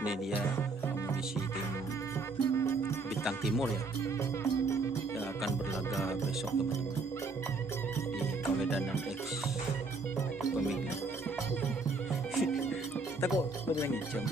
Ini dia amunisi tim Bintang Timur ya, yang akan berlaga besok teman-teman di Kawedanan X Pemilihan. Kita kok bermain jam.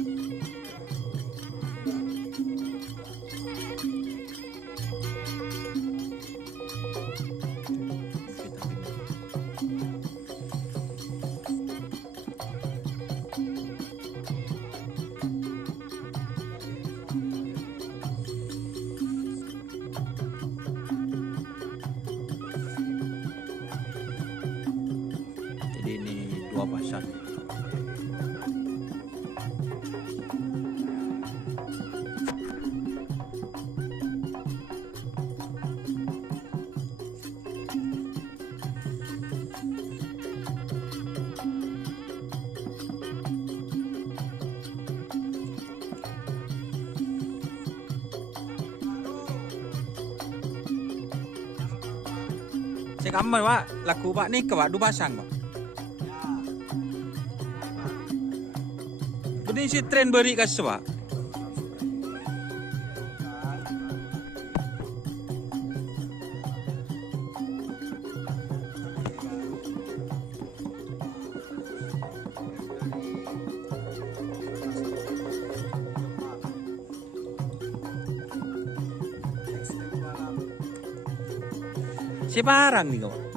Jadi ini dua pasang. Saya kamu Pak, laku Pak nih ke Pak du pasang Pak. Ini si tren beri kas Pak. Si parang nih kok.